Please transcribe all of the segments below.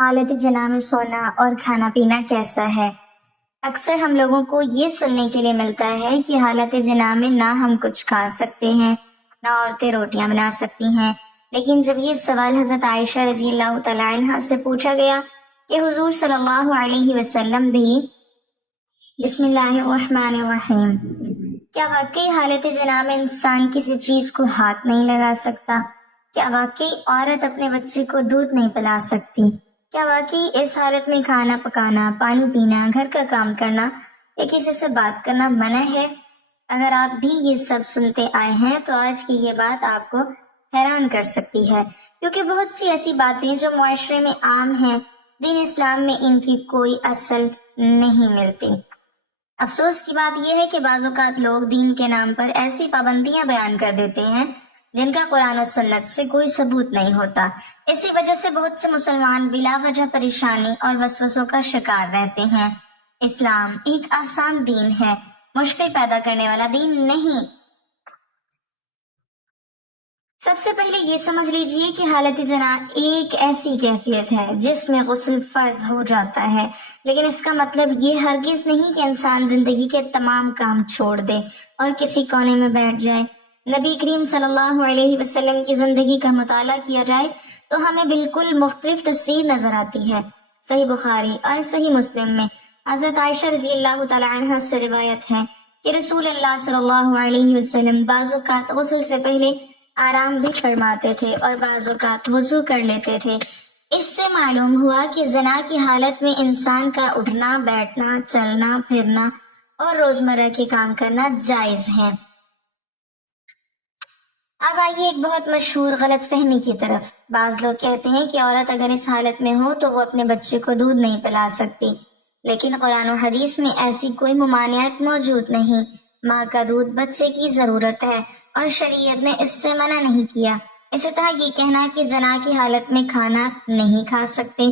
حالت جناح میں سونا اور کھانا پینا کیسا ہے؟ اکثر ہم لوگوں کو یہ سننے کے لیے ملتا ہے کہ حالت جناح میں نہ ہم کچھ کھا سکتے ہیں نہ عورتیں روٹیاں بنا سکتی ہیں، لیکن جب یہ سوال حضرت عائشہ رضی اللہ تعالیٰ عنہ سے پوچھا گیا کہ حضور صلی اللہ علیہ وسلم بھی بسم اللہ الرحمن الرحیم، کیا واقعی حالت جناح میں انسان کسی چیز کو ہاتھ نہیں لگا سکتا؟ کیا واقعی عورت اپنے بچے کو دودھ نہیں پلا سکتی؟ کیا واقعی اس حالت میں کھانا پکانا، پانی پینا، گھر کا کام کرنا یا کسی سے بات کرنا منع ہے؟ اگر آپ بھی یہ سب سنتے آئے ہیں تو آج کی یہ بات آپ کو حیران کر سکتی ہے، کیونکہ بہت سی ایسی باتیں جو معاشرے میں عام ہیں، دین اسلام میں ان کی کوئی اصل نہیں ملتی۔ افسوس کی بات یہ ہے کہ بعض اوقات لوگ دین کے نام پر ایسی پابندیاں بیان کر دیتے ہیں جن کا قرآن و سنت سے کوئی ثبوت نہیں ہوتا۔ اسی وجہ سے بہت سے مسلمان بلا وجہ پریشانی اور وسوسوں کا شکار رہتے ہیں۔ اسلام ایک آسان دین ہے، مشکل پیدا کرنے والا دین نہیں۔ سب سے پہلے یہ سمجھ لیجئے کہ حالت جناح ایک ایسی کیفیت ہے جس میں غسل فرض ہو جاتا ہے، لیکن اس کا مطلب یہ ہرگز نہیں کہ انسان زندگی کے تمام کام چھوڑ دے اور کسی کونے میں بیٹھ جائے۔ نبی کریم صلی اللہ علیہ وسلم کی زندگی کا مطالعہ کیا جائے تو ہمیں بالکل مختلف تصویر نظر آتی ہے۔ صحیح بخاری اور صحیح مسلم میں حضرت عائشہ رضی اللہ تعالی عنہ سے روایت ہے کہ رسول اللہ صلی اللہ علیہ وسلم بعض اوقات غسل سے پہلے آرام بھی فرماتے تھے اور بعض اوقات وضو کر لیتے تھے۔ اس سے معلوم ہوا کہ جناح کی حالت میں انسان کا اٹھنا، بیٹھنا، چلنا پھرنا اور روزمرہ کے کام کرنا جائز ہے۔ اب آئیے ایک بہت مشہور غلط فہمی کی طرف۔ بعض لوگ کہتے ہیں کہ عورت اگر اس حالت میں ہو تو وہ اپنے بچے کو دودھ نہیں پلا سکتی، لیکن قرآن و حدیث میں ایسی کوئی ممانعت موجود نہیں۔ ماں کا دودھ بچے کی ضرورت ہے اور شریعت نے اس سے منع نہیں کیا۔ اسی طرح یہ کہنا کہ جناح کی حالت میں کھانا نہیں کھا سکتے،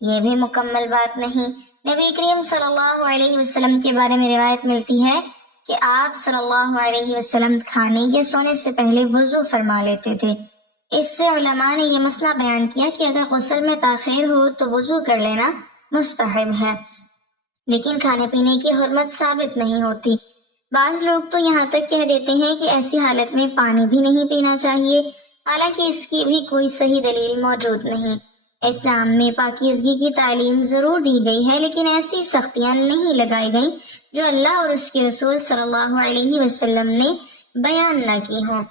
یہ بھی مکمل بات نہیں۔ نبی کریم صلی اللہ علیہ وسلم کے بارے میں روایت ملتی ہے کہ آپ صلی اللہ علیہ وسلم کھانے یا سونے سے پہلے وضو فرما لیتے تھے۔ اس سے علماء نے یہ مسئلہ بیان کیا کہ اگر غسل میں تاخیر ہو تو وضو کر لینا مستحب ہے، لیکن کھانے پینے کی حرمت ثابت نہیں ہوتی۔ بعض لوگ تو یہاں تک کہہ دیتے ہیں کہ ایسی حالت میں پانی بھی نہیں پینا چاہیے، حالانکہ اس کی بھی کوئی صحیح دلیل موجود نہیں۔ اسلام میں پاکیزگی کی تعلیم ضرور دی گئی ہے، لیکن ایسی سختیاں نہیں لگائی گئیں جو اللہ اور اس کے رسول صلی اللہ علیہ وسلم نے بیان نہ کی ہوں۔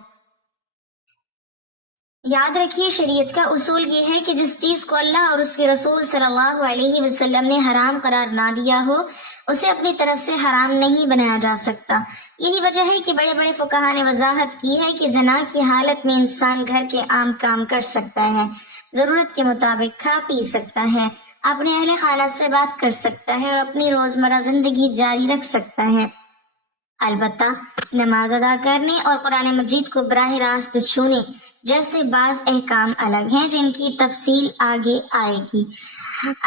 یاد رکھیے، شریعت کا اصول یہ ہے کہ جس چیز کو اللہ اور اس کے رسول صلی اللہ علیہ وسلم نے حرام قرار نہ دیا ہو اسے اپنی طرف سے حرام نہیں بنایا جا سکتا۔ یہی وجہ ہے کہ بڑے بڑے فقہاء نے وضاحت کی ہے کہ جناح کی حالت میں انسان گھر کے عام کام کر سکتا ہے، ضرورت کے مطابق کھا پی سکتا ہے، اپنے اہل خانہ سے بات کر سکتا ہے اور اپنی روزمرہ زندگی جاری رکھ سکتا ہے۔ البتہ نماز ادا کرنے اور قرآن مجید کو براہ راست چھونے جیسے بعض احکام الگ ہیں جن کی تفصیل آگے آئے گی۔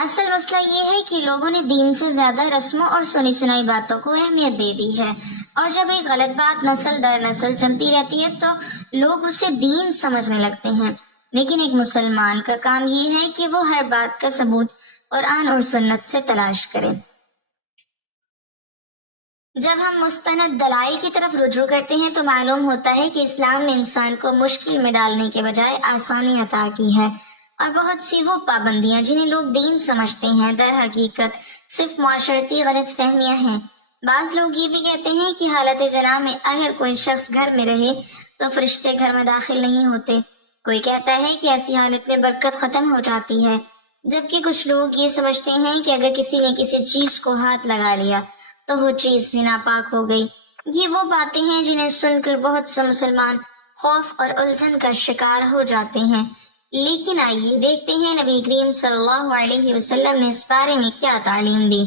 اصل مسئلہ یہ ہے کہ لوگوں نے دین سے زیادہ رسموں اور سنی سنائی باتوں کو اہمیت دے دی ہے، اور جب ایک غلط بات نسل در نسل چلتی رہتی ہے تو لوگ اسے دین سمجھنے لگتے ہیں۔ لیکن ایک مسلمان کا کام یہ ہے کہ وہ ہر بات کا ثبوت قرآن اور سنت سے تلاش کرے۔ جب ہم مستند دلائل کی طرف رجوع کرتے ہیں تو معلوم ہوتا ہے کہ اسلام نے انسان کو مشکل میں ڈالنے کے بجائے آسانی عطا کی ہے، اور بہت سی وہ پابندیاں جنہیں لوگ دین سمجھتے ہیں در حقیقت صرف معاشرتی غلط فہمیاں ہیں۔ بعض لوگ یہ بھی کہتے ہیں کہ حالت جناح میں اگر کوئی شخص گھر میں رہے تو فرشتے گھر میں داخل نہیں ہوتے۔ کوئی کہتا ہے کہ ایسی حالت میں برکت ختم ہو جاتی ہے، جبکہ کچھ لوگ یہ سمجھتے ہیں کہ اگر کسی نے کسی چیز کو ہاتھ لگا لیا تو وہ چیز بھی ناپاک ہو گئی۔ یہ وہ باتیں ہیں جنہیں سن کر بہت سے مسلمان خوف اور الجھن کا شکار ہو جاتے ہیں۔ لیکن آئیے دیکھتے ہیں نبی کریم صلی اللہ علیہ وسلم نے اس بارے میں کیا تعلیم دی۔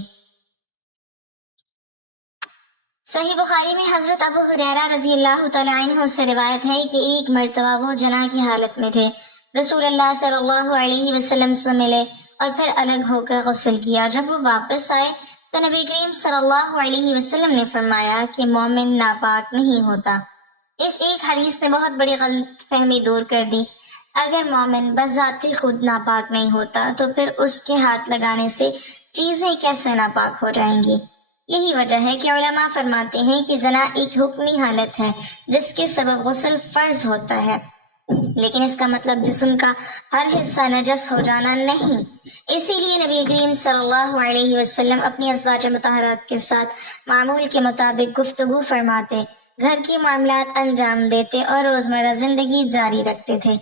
صحیح بخاری میں حضرت ابو ہریرہ رضی اللہ تعالی عنہ سے روایت ہے کہ ایک مرتبہ وہ جناح کی حالت میں تھے، رسول اللہ صلی اللہ علیہ وسلم سے ملے اور پھر الگ ہو کر غسل کیا۔ جب وہ واپس آئے تو نبی کریم صلی اللہ علیہ وسلم نے فرمایا کہ مومن ناپاک نہیں ہوتا۔ اس ایک حدیث نے بہت بڑی غلط فہمی دور کر دی۔ اگر مومن بذات خود ناپاک نہیں ہوتا تو پھر اس کے ہاتھ لگانے سے چیزیں کیسے ناپاک ہو جائیں گی؟ یہی وجہ ہے کہ علماء فرماتے ہیں کہ زنا ایک حکمی حالت ہے جس کے سبب غسل فرض ہوتا ہے، لیکن اس کا مطلب جسم کا ہر حصہ نجس ہو جانا نہیں۔ اسی لیے نبی کریم صلی اللہ علیہ وسلم اپنی ازواج مطہرات کے ساتھ معمول کے مطابق گفتگو فرماتے، گھر کی معاملات انجام دیتے اور روزمرہ زندگی جاری رکھتے تھے۔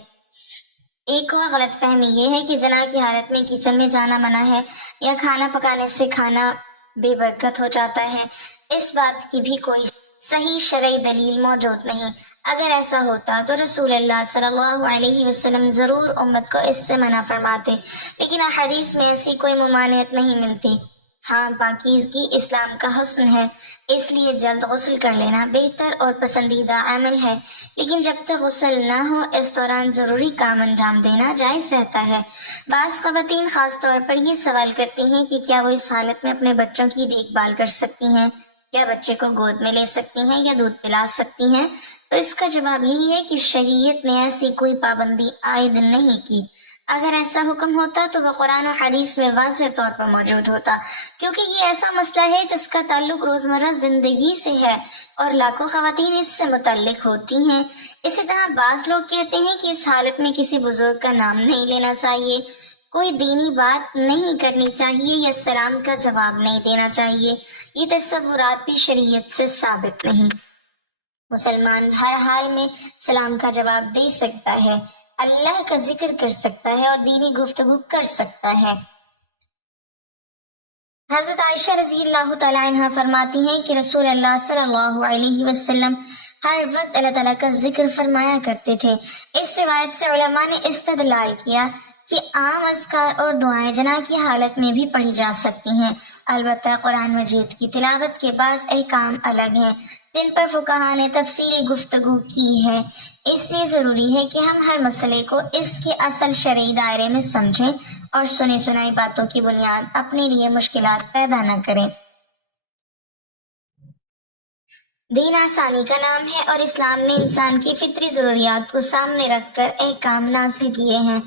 ایک اور غلط فہمی یہ ہے کہ زنا کی حالت میں کچن میں جانا منع ہے یا کھانا پکانے سے کھانا بے برکت ہو جاتا ہے۔ اس بات کی بھی کوئی صحیح شرعی دلیل موجود نہیں۔ اگر ایسا ہوتا تو رسول اللہ صلی اللہ علیہ وسلم ضرور امت کو اس سے منع فرماتے، لیکن احادیث میں ایسی کوئی ممانعت نہیں ملتی۔ ہاں، پاکیزگی اسلام کا حسن ہے، اس لیے جلد غسل کر لینا بہتر اور پسندیدہ عمل ہے، لیکن جب تک غسل نہ ہو اس دوران ضروری کام انجام دینا جائز رہتا ہے۔ بعض خواتین خاص طور پر یہ سوال کرتی ہیں کہ کیا وہ اس حالت میں اپنے بچوں کی دیکھ بھال کر سکتی ہیں، کیا بچے کو گود میں لے سکتی ہیں یا دودھ پلا سکتی ہیں؟ تو اس کا جواب یہی ہے کہ شریعت نے ایسی کوئی پابندی عائد نہیں کی۔ اگر ایسا حکم ہوتا تو وہ قرآن و حدیث میں واضح طور پر موجود ہوتا، کیونکہ یہ ایسا مسئلہ ہے جس کا تعلق روزمرہ زندگی سے ہے اور لاکھوں خواتین اس سے متعلق ہوتی ہیں۔ اسی طرح بعض لوگ کہتے ہیں کہ اس حالت میں کسی بزرگ کا نام نہیں لینا چاہیے، کوئی دینی بات نہیں کرنی چاہیے یا سلام کا جواب نہیں دینا چاہیے۔ یہ تصورات بھی شریعت سے ثابت نہیں۔ مسلمان ہر حال میں سلام کا جواب دے سکتا ہے، اللہ کا ذکر کر سکتا ہے اور دینی گفتگو کر سکتا ہے۔ حضرت عائشہ رضی اللہ تعالی عنہ فرماتی ہیں کہ رسول اللہ صلی اللہ علیہ وسلم ہر وقت اللہ تعالیٰ کا ذکر فرمایا کرتے تھے۔ اس روایت سے علماء نے استدلال کیا کہ عام اذکار اور دعائیں جناح کی حالت میں بھی پڑھی جا سکتی ہیں، البتہ قرآن مجید کی تلاوت کے بعض احکام الگ ہیں جن پر فقہا نے تفصیلی گفتگو کی ہے۔ اس لیے ضروری ہے کہ ہم ہر مسئلے کو اس کے اصل شرعی دائرے میں سمجھیں اور سنی سنائی باتوں کی بنیاد اپنے لیے مشکلات پیدا نہ کریں۔ دین آسانی کا نام ہے اور اسلام نے انسان کی فطری ضروریات کو سامنے رکھ کر احکام نازل کیے ہیں۔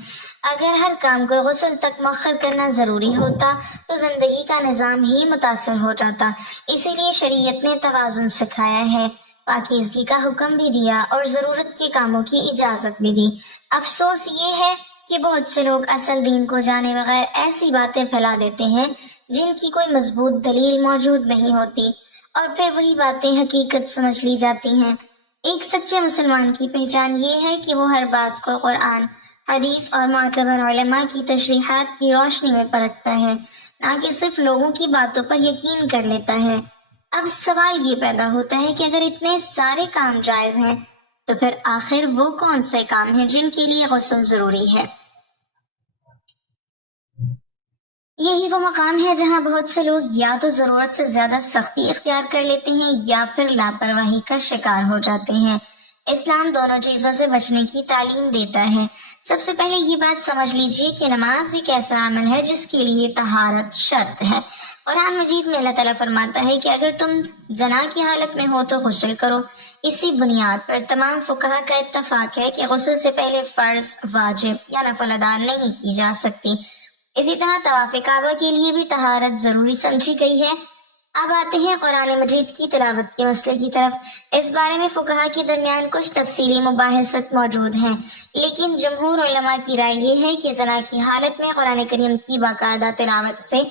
اگر ہر کام کو غسل تک مؤخر کرنا ضروری ہوتا تو زندگی کا نظام ہی متاثر ہو جاتا۔ اسی لیے شریعت نے توازن سکھایا ہے، پاکیزگی کا حکم بھی دیا اور ضرورت کے کاموں کی اجازت بھی دی۔ افسوس یہ ہے کہ بہت سے لوگ اصل دین کو جانے بغیر ایسی باتیں پھیلا دیتے ہیں جن کی کوئی مضبوط دلیل موجود نہیں ہوتی، اور پھر وہی باتیں حقیقت سمجھ لی جاتی ہیں۔ ایک سچے مسلمان کی پہچان یہ ہے کہ وہ ہر بات کو قرآن، حدیث اور معتبر علماء کی تشریحات کی روشنی میں پرکھتا ہے، نہ کہ صرف لوگوں کی باتوں پر یقین کر لیتا ہے۔ اب سوال یہ پیدا ہوتا ہے کہ اگر اتنے سارے کام جائز ہیں تو پھر آخر وہ کون سے کام ہیں جن کے لیے غسل ضروری ہے؟ یہی وہ مقام ہے جہاں بہت سے لوگ یا تو ضرورت سے زیادہ سختی اختیار کر لیتے ہیں یا پھر لاپرواہی کا شکار ہو جاتے ہیں۔ اسلام دونوں چیزوں سے بچنے کی تعلیم دیتا ہے۔ سب سے پہلے یہ بات سمجھ لیجئے کہ نماز ایک ایسا عمل ہے جس کے لیے طہارت شرط ہے۔ قرآن مجید میں اللہ تعالیٰ فرماتا ہے کہ اگر تم زنا کی حالت میں ہو تو غسل کرو۔ اسی بنیاد پر تمام فقہا کا اتفاق ہے کہ غسل سے پہلے فرض، واجب یا نفل ادا نہیں کی جا سکتی۔ اسی طرح طواف کعبہ کے لیے بھی طہارت ضروری سمجھی گئی ہے۔ اب آتے ہیں قرآن مجید کی تلاوت کے مسئلے کی طرف۔ اس بارے میں فقہا کے درمیان کچھ تفصیلی مباحثت موجود ہیں، لیکن جمہور علماء کی رائے یہ ہے کہ زنا کی حالت میں قرآن کریم کی باقاعدہ تلاوت سے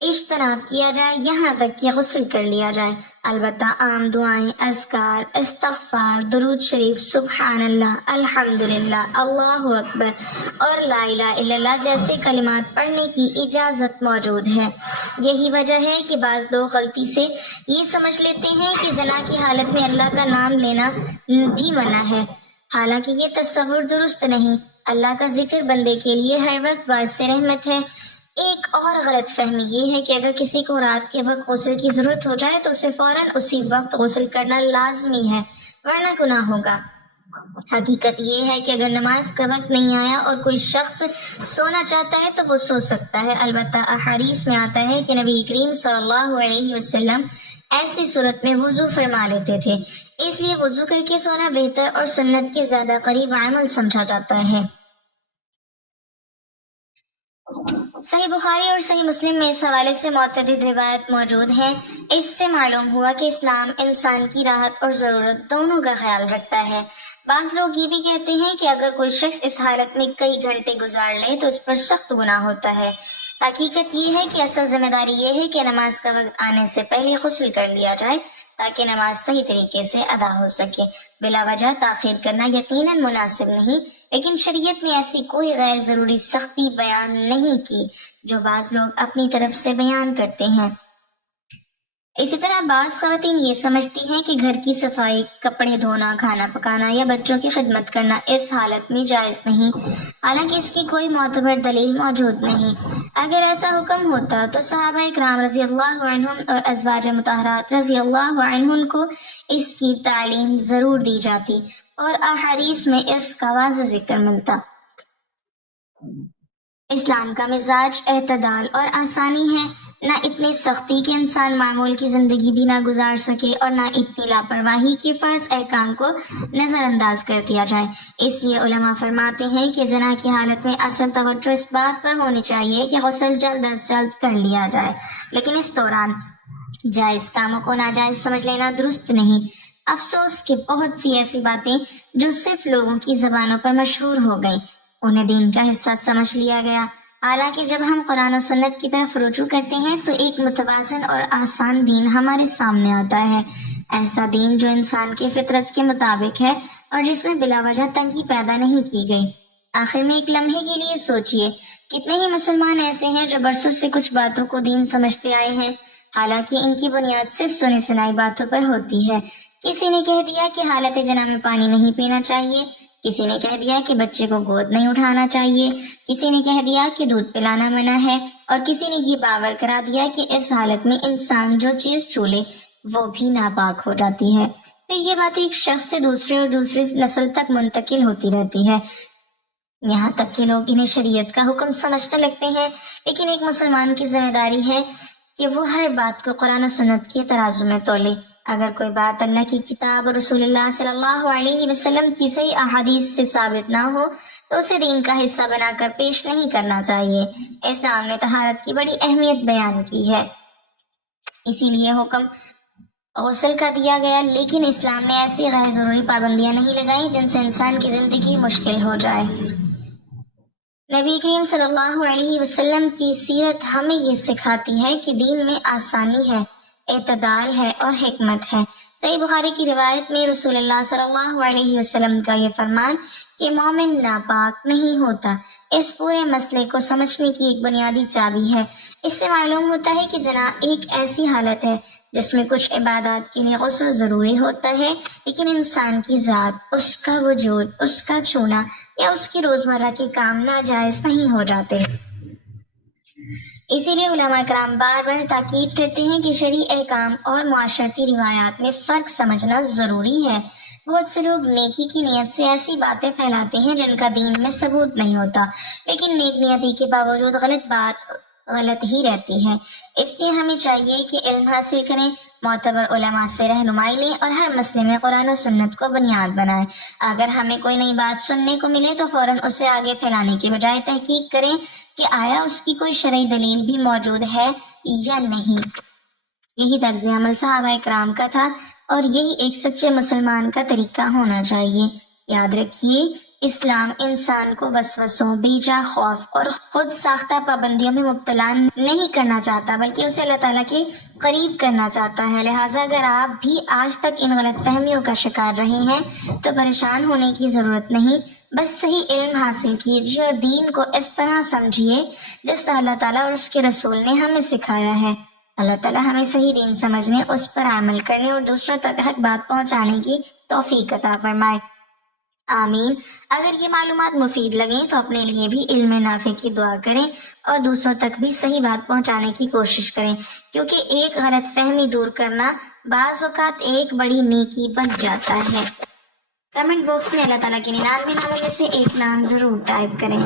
اجتناب کیا جائے یہاں تک کہ غسل کر لیا جائے۔ البتہ عام دعائیں، اذکار، استغفار، درود شریف، سبحان اللہ، الحمدللہ، اللہ اکبر اور لا الہ الا اللہ جیسے کلمات پڑھنے کی اجازت موجود ہے۔ یہی وجہ ہے کہ بعض لوگ غلطی سے یہ سمجھ لیتے ہیں کہ زنا کی حالت میں اللہ کا نام لینا بھی منع ہے، حالانکہ یہ تصور درست نہیں۔ اللہ کا ذکر بندے کے لیے ہر وقت باعث رحمت ہے۔ ایک اور غلط فہمی یہ ہے کہ اگر کسی کو رات کے وقت غسل کی ضرورت ہو جائے تو اسے فوراً اسی وقت غسل کرنا لازمی ہے، ورنہ گناہ ہوگا۔ حقیقت یہ ہے کہ اگر نماز کا وقت نہیں آیا اور کوئی شخص سونا چاہتا ہے تو وہ سو سکتا ہے۔ البتہ احادیث میں آتا ہے کہ نبی کریم صلی اللہ علیہ وسلم ایسی صورت میں وضو فرما لیتے تھے۔ اس لیے وضو کر کے سونا بہتر اور سنت کے زیادہ قریب عمل سمجھا جاتا ہے۔ صحیح بخاری اور صحیح مسلم میں اس حوالے سے متعدد روایت موجود ہیں۔ اس سے معلوم ہوا کہ اسلام انسان کی راحت اور ضرورت دونوں کا خیال رکھتا ہے۔ بعض لوگ یہ بھی کہتے ہیں کہ اگر کوئی شخص اس حالت میں کئی گھنٹے گزار لے تو اس پر سخت گناہ ہوتا ہے۔ حقیقت یہ ہے کہ اصل ذمہ داری یہ ہے کہ نماز کا وقت آنے سے پہلے غسل کر لیا جائے تاکہ نماز صحیح طریقے سے ادا ہو سکے۔ بلا وجہ تاخیر کرنا یقیناً مناسب نہیں، لیکن شریعت نے ایسی کوئی غیر ضروری سختی بیان نہیں کی جو بعض لوگ اپنی طرف سے بیان کرتے ہیں۔ اسی طرح بعض خواتین یہ سمجھتی ہیں کہ گھر کی صفائی، کپڑے دھونا، کھانا پکانا یا بچوں کی خدمت کرنا اس حالت میں جائز نہیں، حالانکہ اس کی کوئی معتبر دلیل موجود نہیں۔ اگر ایسا حکم ہوتا تو صحابہ اکرام رضی اللہ عنہم اور ازواج مطہرات رضی اللہ عنہن کو اس کی تعلیم ضرور دی جاتی اور احادیث میں اس کا واضح ذکر ملتا۔ اسلام کا مزاج اعتدال اور آسانی ہے، نہ اتنی سختی کہ انسان معمول کی زندگی بھی نہ گزار سکے اور نہ اتنی لاپرواہی کہ فرض احکام کو نظر انداز کر دیا جائے۔ اس لیے علماء فرماتے ہیں کہ زنا کی حالت میں اصل توجہ اس بات پر ہونی چاہیے کہ غسل جلد از جلد کر لیا جائے، لیکن اس دوران جائز کاموں کو ناجائز سمجھ لینا درست نہیں۔ افسوس کہ بہت سی ایسی باتیں جو صرف لوگوں کی زبانوں پر مشہور ہو گئیں انہیں دین کا حصہ سمجھ لیا گیا، حالانکہ جب ہم قرآن و سنت کی طرف رجوع کرتے ہیں تو ایک متوازن اور آسان دین ہمارے سامنے آتا ہے، ایسا دین جو انسان کی فطرت کے مطابق ہے اور جس میں بلا وجہ تنگی پیدا نہیں کی گئی۔ آخر میں ایک لمحے کے لیے سوچئے، کتنے ہی مسلمان ایسے ہیں جو برسوں سے کچھ باتوں کو دین سمجھتے آئے ہیں، حالانکہ ان کی بنیاد صرف سنی سنائی باتوں پر ہوتی ہے۔ کسی نے کہہ دیا کہ حالت جناب میں پانی نہیں پینا چاہیے، کسی نے کہہ دیا کہ بچے کو گود نہیں اٹھانا چاہیے، کسی نے کہہ دیا کہ دودھ پلانا منع ہے، اور کسی نے یہ باور کرا دیا کہ اس حالت میں انسان جو چیز چھو لے وہ بھی ناپاک ہو جاتی ہے۔ پھر یہ بات ایک شخص سے دوسرے اور دوسری نسل تک منتقل ہوتی رہتی ہے، یہاں تک کہ لوگ انہیں شریعت کا حکم سمجھنے لگتے ہیں۔ لیکن ایک مسلمان کی ذمہ داری ہے کہ وہ ہر بات کو قرآن و سنت کے ترازو میں تولے۔ اگر کوئی بات اللہ کی کتاب اور رسول اللہ صلی اللہ علیہ وسلم کی صحیح احادیث سے ثابت نہ ہو تو اسے دین کا حصہ بنا کر پیش نہیں کرنا چاہیے۔ اسلام نے طہارت کی بڑی اہمیت بیان کی ہے، اسی لیے حکم غسل کا دیا گیا، لیکن اسلام نے ایسی غیر ضروری پابندیاں نہیں لگائیں جن سے انسان کی زندگی مشکل ہو جائے۔ نبی کریم صلی اللہ علیہ وسلم کی سیرت ہمیں یہ سکھاتی ہے کہ دین میں آسانی ہے، اعتدال ہے اور حکمت ہے۔ صحیح بخاری کی روایت میں رسول اللہ صلی اللہ علیہ وسلم کا یہ فرمان کہ مومن ناپاک نہیں ہوتا، اس پورے مسئلے کو سمجھنے کی ایک بنیادی چابی ہے۔ اس سے معلوم ہوتا ہے کہ زنا ایک ایسی حالت ہے جس میں کچھ عبادات کے لیے غسل ضروری ہوتا ہے، لیکن انسان کی ذات، اس کا وجود، اس کا چھونا یا اس کی روزمرہ کے کام ناجائز نہیں ہو جاتے۔ اسی لیے علماء کرام بار بار تاکید کرتے ہیں کہ شرعی احکام اور معاشرتی روایات میں فرق سمجھنا ضروری ہے۔ بہت سے لوگ نیکی کی نیت سے ایسی باتیں پھیلاتے ہیں جن کا دین میں ثبوت نہیں ہوتا، لیکن نیک نیتی کے باوجود غلط بات غلط ہی رہتی ہے۔ اس لیے ہمیں چاہیے کہ علم حاصل کریں، معتبر علماء سے رہنمائی لیں اور ہر مسئلے میں قرآن و سنت کو بنیاد بنائیں۔ اگر ہمیں کوئی نئی بات سننے کو ملے تو فوراً اسے آگے پھیلانے کے بجائے تحقیق کریں کہ آیا اس کی کوئی شرعی دلیل بھی موجود ہے یا نہیں۔ یہی طرز عمل صحابہ کرام کا تھا اور یہی ایک سچے مسلمان کا طریقہ ہونا چاہیے۔ یاد رکھیے، اسلام انسان کو وسوسوں، بیجا خوف اور خود ساختہ پابندیوں میں مبتلا نہیں کرنا چاہتا، بلکہ اسے اللہ تعالیٰ کے قریب کرنا چاہتا ہے۔ لہٰذا اگر آپ بھی آج تک ان غلط فہمیوں کا شکار رہے ہیں تو پریشان ہونے کی ضرورت نہیں، بس صحیح علم حاصل کیجیے اور دین کو اس طرح سمجھیے جس طرح اللہ تعالیٰ اور اس کے رسول نے ہمیں سکھایا ہے۔ اللہ تعالیٰ ہمیں صحیح دین سمجھنے، اس پر عمل کرنے اور دوسروں تک حق بات پہنچانے کی توفیق عطا فرمائے، آمین۔ اگر یہ معلومات مفید لگیں تو اپنے لیے بھی علم نافع کی دعا کریں اور دوسروں تک بھی صحیح بات پہنچانے کی کوشش کریں، کیونکہ ایک غلط فہمی دور کرنا بعض اوقات ایک بڑی نیکی بن جاتا ہے۔ کمنٹ باکس میں اللہ تعالیٰ کے 99 ناموں میں سے ایک نام ضرور ٹائپ کریں۔